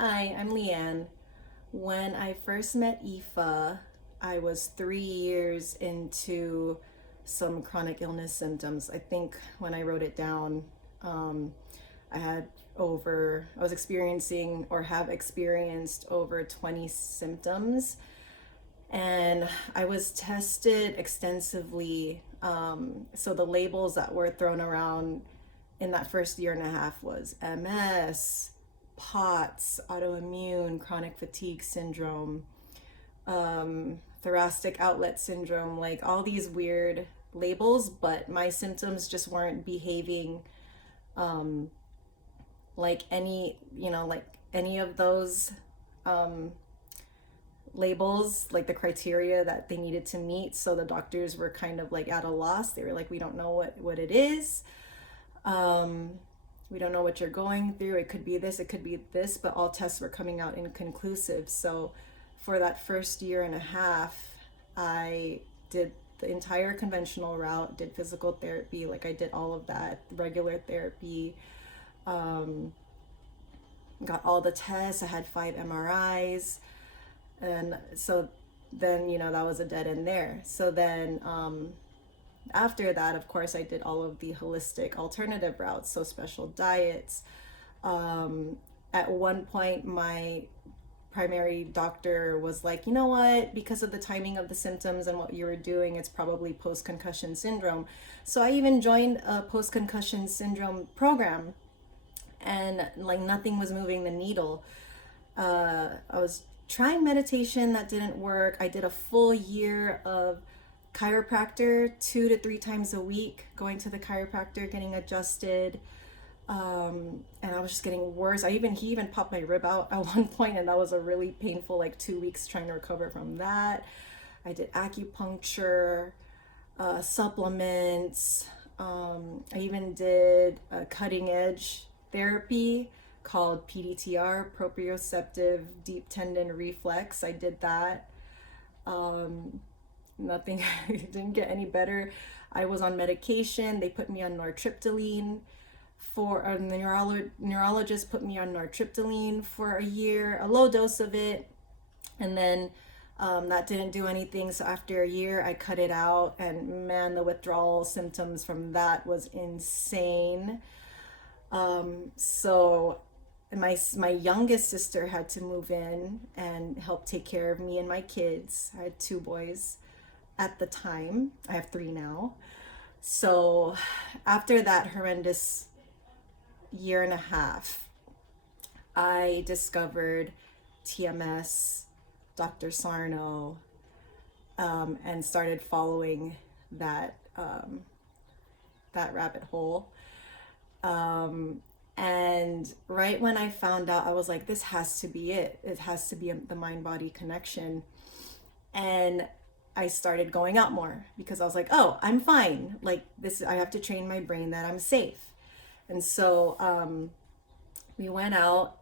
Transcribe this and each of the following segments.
Hi, I'm Lianne. When I first met Aoife, I was 3 years into some chronic illness symptoms. I think when I wrote it down, um, I had I was experiencing or have experienced over 20 symptoms. And I was tested extensively. So the labels that were thrown around in that first year and a half was MS, POTS, autoimmune, chronic fatigue syndrome, thoracic outlet syndrome, like all these weird labels, but my symptoms just weren't behaving um, like like any of those um, labels, like the criteria that they needed to meet. So the doctors were kind of like at a loss. They were like, we don't know what it is. Um, we don't know what you're going through. It could be this, it could be this, but all tests were coming out inconclusive. So for that first year and a half, I did the entire conventional route, did physical therapy, like I did all of that, regular therapy, um, got all the tests. I had 5 MRIs. And so then, that was a dead end there. So then, after that, of course, I did all of the holistic alternative routes, so special diets. Um, at one point, my primary doctor was like, you know what, because of the timing of the symptoms and what you were doing, it's probably post concussion syndrome. So I even joined a post concussion syndrome program, and like nothing was moving the needle. I was trying meditation, that didn't work. I did a full year of chiropractor 2 to 3 times a week, going to the chiropractor, getting adjusted. And I was just getting worse. He even popped my rib out at one point, and that was a really painful like 2 weeks trying to recover from that. I did acupuncture, supplements. I even did a cutting edge therapy called PDTR, proprioceptive deep tendon reflex. I did that. Um, Nothing, it didn't get any better. I was on medication. They put me on nortriptyline for the neurologist put me on nortriptyline for a year, a low dose of it, and then that didn't do anything. So after a year, I cut it out, and man, the withdrawal symptoms from that was insane. So my youngest sister had to move in and help take care of me and my kids. I had 2 boys at the time. I have 3 now. So after that horrendous year and a half, I discovered TMS, Dr. Sarno, and started following that that rabbit hole. And right when I found out, I was like, this has to be it. It has to be the mind body connection. And I started going out more because I was like, oh, I'm fine. Like, this, I have to train my brain that I'm safe. And so we went out,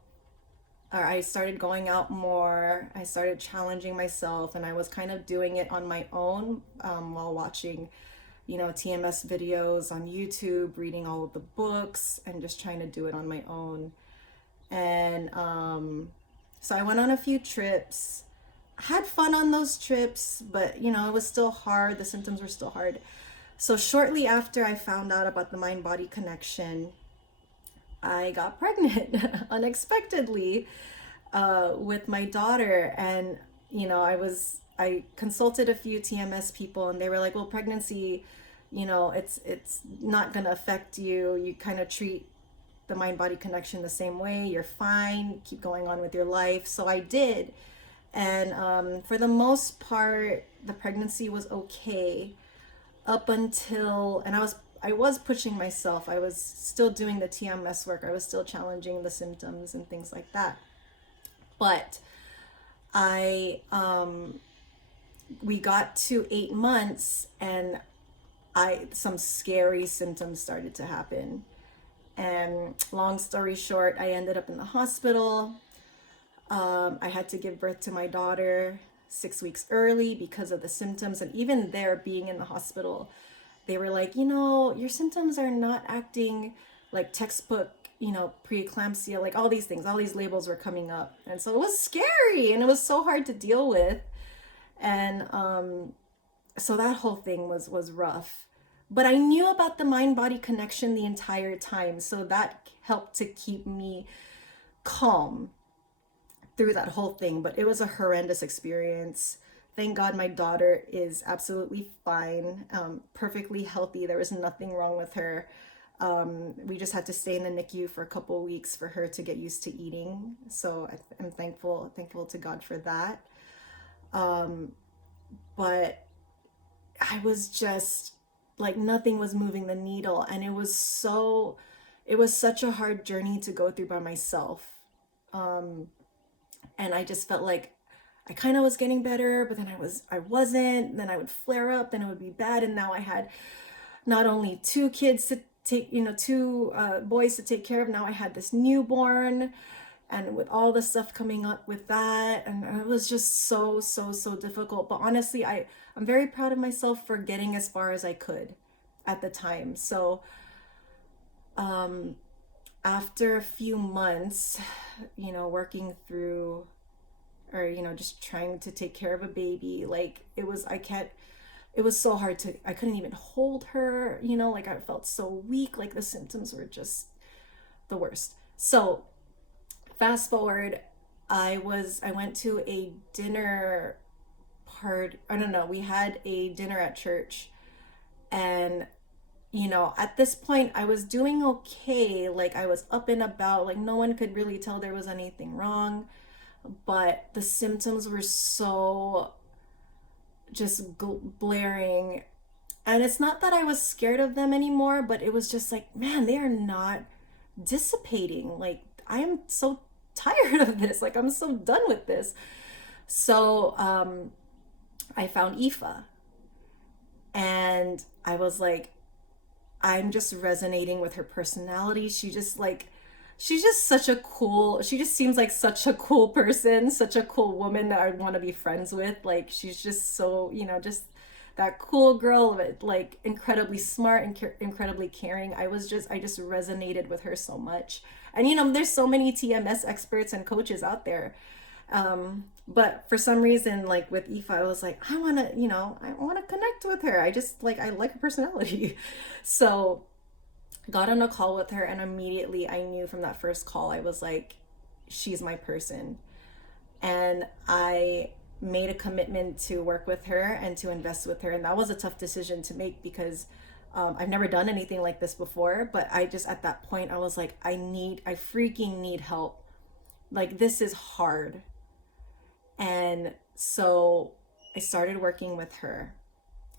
or I started going out more. I started challenging myself, and I was kind of doing it on my own, while watching, TMS videos on YouTube, reading all of the books, and just trying to do it on my own. And so I went on a few trips, had fun on those trips, but it was still hard. The symptoms were still hard. So shortly after I found out about the mind body connection, I got pregnant unexpectedly, with my daughter. And I consulted a few TMS people, and they were like, well, pregnancy, it's not going to affect you. You kind of treat the mind body connection the same way. You're fine, keep going on with your life. So I did. And for the most part, the pregnancy was okay up until, and I was pushing myself. I was still doing the TMS work. I was still challenging the symptoms and things like that. But I we got to 8 months, and I some scary symptoms started to happen. And long story short, I ended up in the hospital. I had to give birth to my daughter 6 weeks early because of the symptoms. And even there, being in the hospital, they were like, your symptoms are not acting like textbook preeclampsia, like all these things, all these labels were coming up. And so it was scary and it was so hard to deal with. And so that whole thing was rough. But I knew about the mind body connection the entire time. So that helped to keep me calm through that whole thing. But it was a horrendous experience. Thank God my daughter is absolutely fine, perfectly healthy. There was nothing wrong with her. We just had to stay in the NICU for a couple of weeks for her to get used to eating. So I'm thankful to God for that. But I was just like nothing was moving the needle, and it was such a hard journey to go through by myself. And I just felt like I kind of was getting better, but then I wasn't. Then I would flare up, then it would be bad, and now I had not only two kids to take, two boys to take care of. Now I had this newborn, and with all the stuff coming up with that, and it was just so difficult. But honestly, I'm very proud of myself for getting as far as I could at the time. So after a few months, working through, or just trying to take care of a baby, like it was so hard I couldn't even hold her, like I felt so weak, like the symptoms were just the worst. So fast forward, I went to a dinner part. I don't know, we had a dinner at church, and at this point I was doing okay, like I was up and about, like no one could really tell there was anything wrong, but the symptoms were so just blaring. And it's not that I was scared of them anymore, but it was just like, man, they are not dissipating. Like, I am so tired of this. Like, I'm so done with this. So I found Aoife, and I was like, I'm just resonating with her personality. She just seems like such a cool person, such a cool woman that I'd want to be friends with. Like, she's just so, just that cool girl, but like incredibly smart and incredibly caring. I just resonated with her so much. And there's so many TMS experts and coaches out there. But for some reason, like with Aoife, I was like, I want to connect with her. I like her personality. So got on a call with her, and immediately I knew from that first call, I was like, she's my person. And I made a commitment to work with her and to invest with her. And that was a tough decision to make because I've never done anything like this before. But at that point, I was like, I freaking need help. Like, this is hard. And so I started working with her,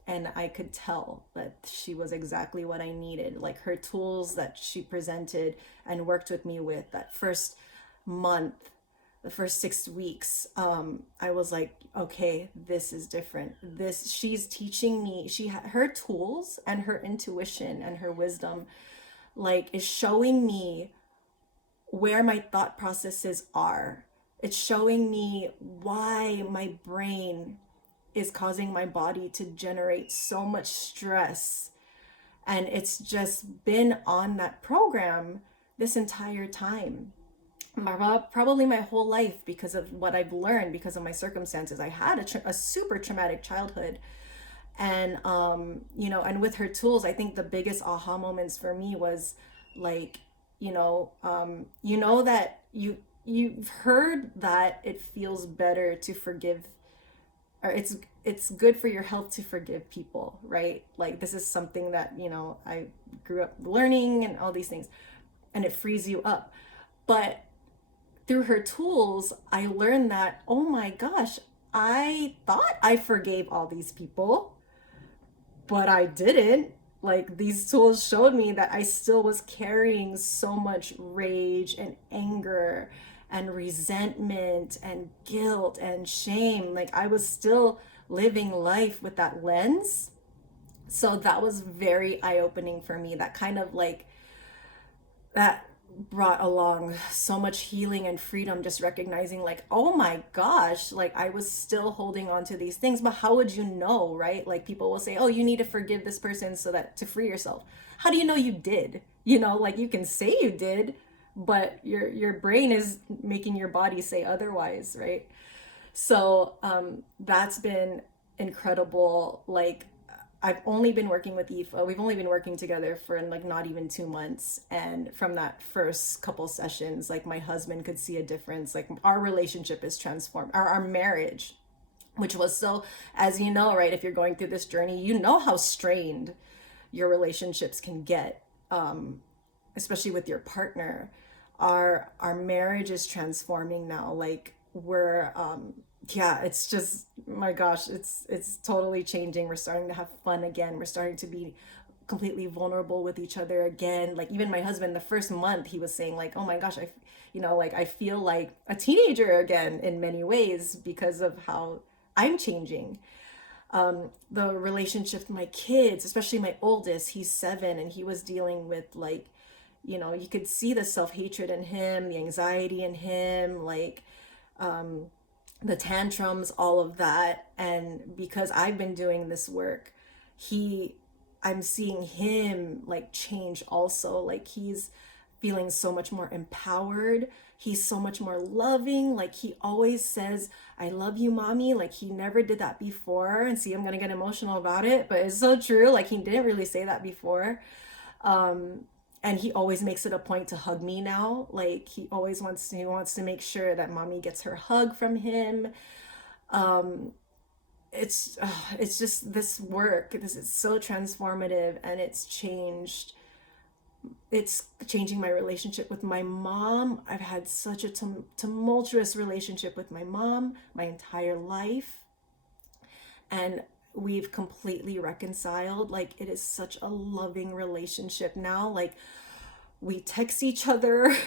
and I could tell that she was exactly what I needed. Like, her tools that she presented and worked with me with that first month, the first 6 weeks, I was like, okay, this is different. She's teaching me, her tools and her intuition and her wisdom, like, is showing me where my thought processes are. It's showing me why my brain is causing my body to generate so much stress. And it's just been on that program this entire time. Probably my whole life, because of what I've learned, because of my circumstances. I had a super traumatic childhood. And, and with her tools, I think the biggest aha moments for me was like, that you've heard that it feels better to forgive, or it's good for your health to forgive people, right? Like, this is something that I grew up learning and all these things, and it frees you up. But through her tools, I learned that, oh my gosh, I thought I forgave all these people, but I didn't. Like, these tools showed me that I still was carrying so much rage and anger and resentment and guilt and shame. Like, I was still living life with that lens. So that was very eye-opening for me. That kind of like, that brought along so much healing and freedom, just recognizing like, oh my gosh, like I was still holding on to these things. But how would you know, right? Like, people will say, oh, you need to forgive this person so that to free yourself. How do you know you did? Like, you can say you did, but your brain is making your body say otherwise, right? So that's been incredible. Like I've only been working with Aoife. We've only been working together for like not even 2 months. And from that first couple sessions, like my husband could see a difference. Like our relationship is transformed. Our marriage, which was so, as you know, right, if you're going through this journey, you know how strained your relationships can get, especially with your partner. Our marriage is transforming now. Like we're yeah, it's just, my gosh, it's totally changing. We're starting to have fun again. We're starting to be completely vulnerable with each other again. Like even my husband, the first month, he was saying like, "Oh my gosh, like I feel like a teenager again in many ways because of how I'm changing." The relationship with my kids, especially my oldest, he's 7, and he was dealing with like, you could see the self-hatred in him, the anxiety in him, like the tantrums, all of that. And because I've been doing this work, he I'm seeing him like change also. Like he's feeling so much more empowered. He's so much more loving. Like he always says, "I love you, mommy." Like he never did that before. And see, I'm gonna get emotional about it, but it's so true. Like he didn't really say that before. And he always makes it a point to hug me now. Like he wants to make sure that mommy gets her hug from him. It's just this work. This is so transformative, and it's changing my relationship with my mom. I've had such a tumultuous relationship with my mom my entire life, and we've completely reconciled. Like it is such a loving relationship now. Like we text each other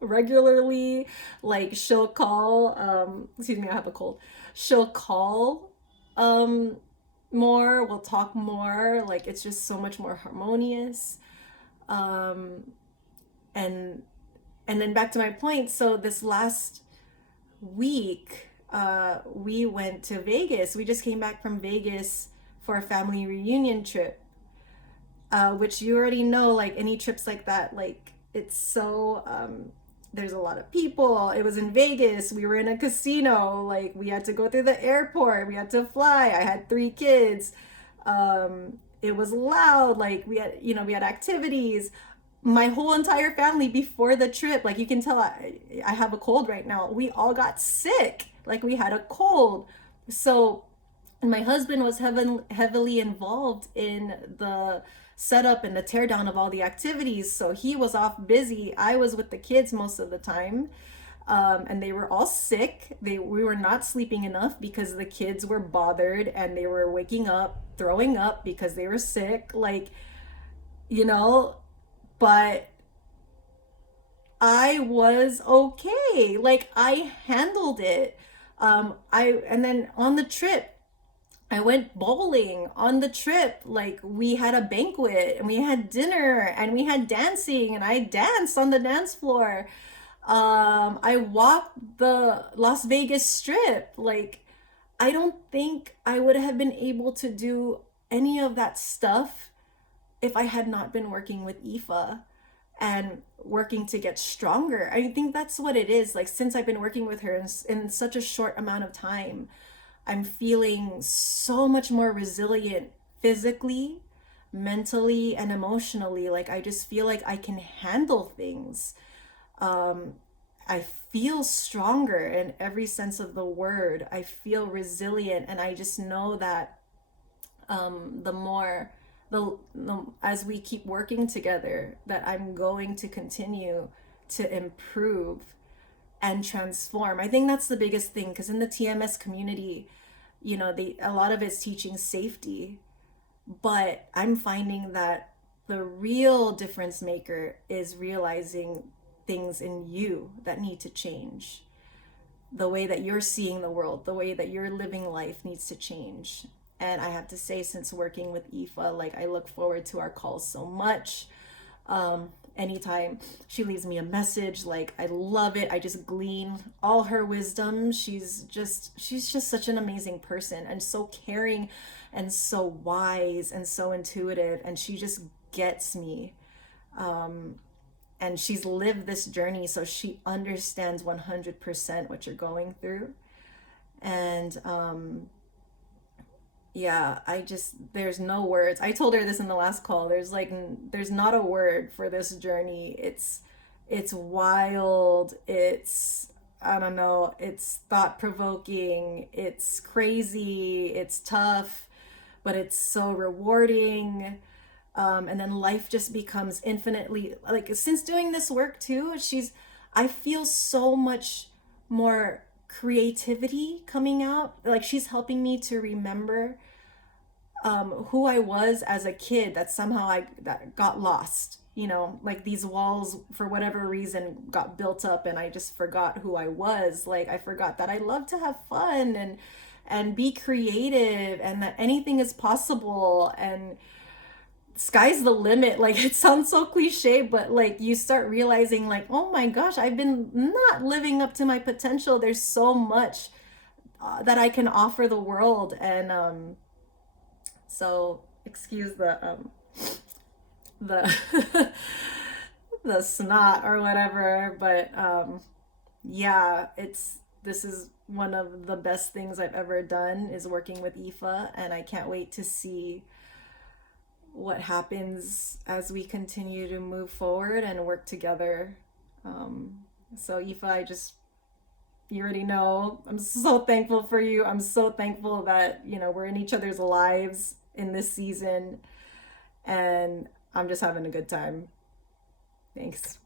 regularly. Like she'll call, excuse me, I have a cold. She'll call um more, we'll talk more. Like it's just so much more harmonious. um and and then back to my point. So this last week, we went to Vegas. We just came back from Vegas for a family reunion trip, which you already know, like any trips like that, like it's so, there's a lot of people. It was in Vegas. We were in a casino. Like we had to go through the airport. We had to fly. I had 3 kids. It was loud. Like we had activities. My whole entire family before the trip, like you can tell, I have a cold right now. We all got sick. Like we had a cold. So my husband was heavily involved in the setup and the teardown of all the activities. So he was off busy. I was with the kids most of the time. And they were all sick. We were not sleeping enough because the kids were bothered and they were waking up, throwing up because they were sick. Like, you know, but I was okay. Like I handled it. And then on the trip, I went bowling on the trip. Like we had a banquet and we had dinner and we had dancing and I danced on the dance floor. I walked the Las Vegas Strip. Like I don't think I would have been able to do any of that stuff if I had not been working with Aoife and working to get stronger. I think that's what it is. Like since I've been working with her in such a short amount of time, I'm feeling so much more resilient physically, mentally, and emotionally. Like I just feel like I can handle things. Um, I feel stronger in every sense of the word. I feel resilient, and I just know that the more as we keep working together, that I'm going to continue to improve and transform. I think that's the biggest thing, because in the TMS community, a lot of it's teaching safety, but I'm finding that the real difference maker is realizing things in you that need to change. The way that you're seeing the world, the way that you're living life needs to change. And I have to say, since working with Aoife, like I look forward to our calls so much. Anytime she leaves me a message, like I love it. I just glean all her wisdom. She's just such an amazing person, and so caring and so wise and so intuitive, and she just gets me. and she's lived this journey, so she understands 100% what you're going through. And yeah, I just, there's no words. I told her this in the last call. There's like there's not a word for this journey. It's wild. It's, I don't know, it's thought provoking. It's crazy. It's tough, but it's so rewarding. And then life just becomes infinitely, like, since doing this work too, I feel so much more creativity coming out. Like, she's helping me to remember who I was as a kid, that somehow I that got lost. You know, like these walls for whatever reason got built up, and I just forgot who I was. Like, I forgot that I love to have fun and be creative, and that anything is possible, and sky's the limit. Like, it sounds so cliche, but like you start realizing, like, oh my gosh, I've been not living up to my potential. There's so much that I can offer the world. And so excuse the the snot or whatever, but yeah, it's this is one of the best things I've ever done, is working with Aoife, and I can't wait to see what happens as we continue to move forward and work together. So Aoife, you already know, I'm so thankful for you. I'm so thankful that, we're in each other's lives in this season, and I'm just having a good time. Thanks.